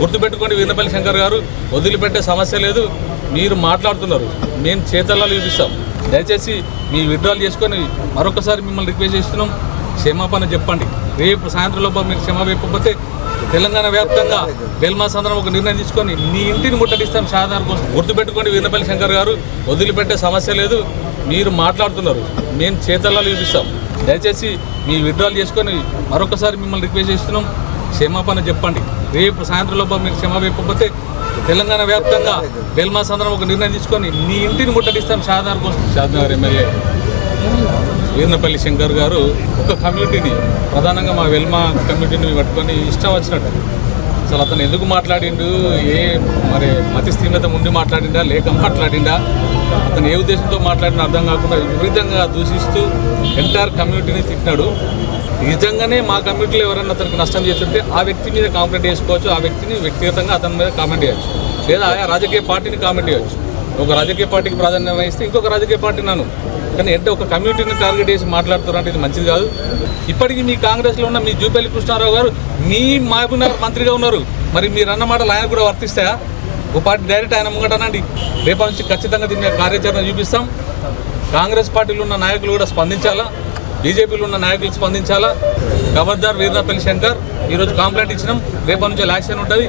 గుర్తుపెట్టుకోండి వీరపల్లి శంకర్ గారు వదిలిపెట్టే సమస్య లేదు. మీరు మాట్లాడుతున్నారు. మేము చేతల్లో చూపిస్తాం. దయచేసి మీ విడ్రాల్ చేసుకొని మరొకసారి మిమ్మల్ని రిక్వెస్ట్ చేస్తున్నాం. క్షమాపణ చెప్పండి. రేపు సాయంత్రం లోపల మీరు క్షమాపణ తెలంగాణ వ్యాప్తంగా బెల్మాస్ అందరం ఒక నిర్ణయం తీసుకొని మీ ఇంటిని ముట్టడిస్తాం. సాధారణ కోసం గుర్తుపెట్టుకోండి వీరపల్లి శంకర్ గారు వదిలిపెట్టే సమస్య లేదు. మీరు మాట్లాడుతున్నారు. మేము చేతల్లో చూపిస్తాం. దయచేసి మీ విడ్రాల్ చేసుకొని మరొకసారి మిమ్మల్ని రిక్వెస్ట్ చేస్తున్నాం. క్షమాపణ చెప్పండి. రేపు సాయంత్రం లోపల మీరు క్షమాపణ చెప్పకపోతే తెలంగాణ వ్యాప్తంగా బెల్మాస్ అందరం ఒక నిర్ణయం తీసుకొని మీ ఇంటిని ముట్టడిస్తాం షాదార్ కోసం షాద్నగర్ ఎమ్మెల్యే. వీర్నపల్లి శంకర్ గారు ఒక కమ్యూనిటీని ప్రధానంగా మా వెల్మా కమ్యూనిటీని పట్టుకొని ఇష్టం వచ్చినట్టు. అసలు అతను ఎందుకు మాట్లాడిండు? ఏ మరి మతి ముందు మాట్లాడిండా? లేక మాట్లాడిండా? అతను ఏ ఉద్దేశంతో మాట్లాడినా అర్థం కాకుండా విపరీతంగా దూషిస్తూ ఎంటైర్ కమ్యూనిటీని తిట్టినాడు. నిజంగానే మా కమ్యూనిటీలో ఎవరైనా అతనికి నష్టం చేస్తుంటే ఆ వ్యక్తి మీద కామెంట్ చేసుకోవచ్చు ఆ వ్యక్తిని వ్యక్తిగతంగా అతని మీద కామెంట్ చేయొచ్చు. లేదా ఆయా రాజకీయ పార్టీని కామెంట్ చేయొచ్చు. ఒక రాజకీయ పార్టీకి ప్రాధాన్యం వహిస్తే ఇంకొక రాజకీయ పార్టీ నాను కానీ అంటే ఒక కమ్యూనిటీని టార్గెట్ చేసి మాట్లాడుతున్నారంటే ఇది మంచిది కాదు. ఇప్పటికీ మీ కాంగ్రెస్లో ఉన్న మీ జూపల్లి కృష్ణారావు గారు మీ మహబూబ్నగర్ మంత్రిగా ఉన్నారు. మరి మీరు అన్న మాటలు ఆయన కూడా వర్తిస్తాయా? ఒక పార్టీ డైరెక్ట్ ఆయన ముంగటనండి రేపటి నుంచి ఖచ్చితంగా దీని కార్యాచరణ చూపిస్తాం. కాంగ్రెస్ పార్టీలో ఉన్న నాయకులు కూడా స్పందించాలా? బీజేపీలో ఉన్న నాయకులు స్పందించాలా? గవర్నర్ వీర్నపల్లి శంకర్ ఈరోజు కంప్లైంట్ ఇచ్చినాం. రేపటి నుంచి యాక్షన్ ఉంటుంది.